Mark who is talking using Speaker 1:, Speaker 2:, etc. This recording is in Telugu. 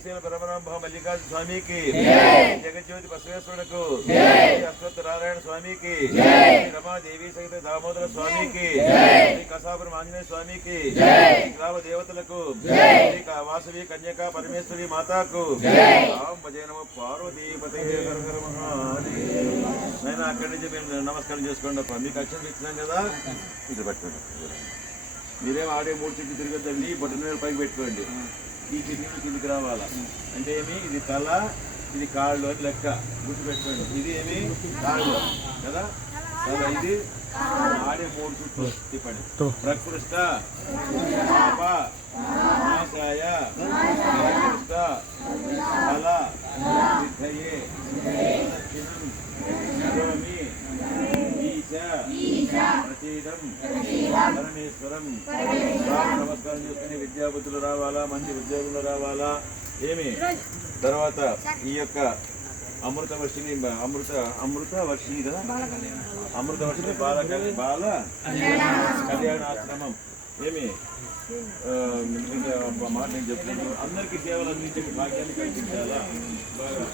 Speaker 1: శ్రీశైల పరమరాంభ మల్లికార్జున స్వామికి. జగజ్యోతి బసవేశ్వరుడుకు అశ్వత్ నారాయణ స్వామికి. రమాదేవి సహిత దామోదర స్వామికి. శ్రీ కసాపురం ఆంజనేయ స్వామికి. గ్రామ దేవతలకు. శ్రీ వాసవి కన్యక పరమేశ్వరి మాతాకు. నేను అక్కడి నుంచి మేము నమస్కారం చేసుకోండి అప్ప. మీకు అక్షరం ఇచ్చినాం కదా? ఇది పట్టుకోండి. మీరేం ఆడే మూడు చుట్టూ తిరగద్దండి బొట్టన పైకి పెట్టుకోండి. ఈ కిడ్నీ కిందికి రావాలా? అంటే ఏమి? ఇది తల ఇది కాళ్ళు అని లెక్క గుర్తు పెట్టుకోండి ఇది ఏమి? కాళ్ళు కదా? తల ఇది. ఆడే మూడు చుట్టూ తిప్పండి. ప్రకృష్ట పాప నాశాయ ప్రకృష్ట తల సిద్ధయే పరమేశ్వరం. నమస్కారం చేసుకుని విద్యాబుద్ధులు రావాలా మంచి ఉద్యోగులు రావాలా ఏమి? తర్వాత ఈ యొక్క అమృత వర్షిని అమృత అమృత వర్షిని కదా? అమృత వర్షిని బాల కళ్యాణ- బాల కళ్యాణాశ్రమం. ఏమి? మాట నేను చెప్తున్నాను అందరికీ సేవలు అందించే భాగ్యాన్ని కల్పించాలా? బాగా.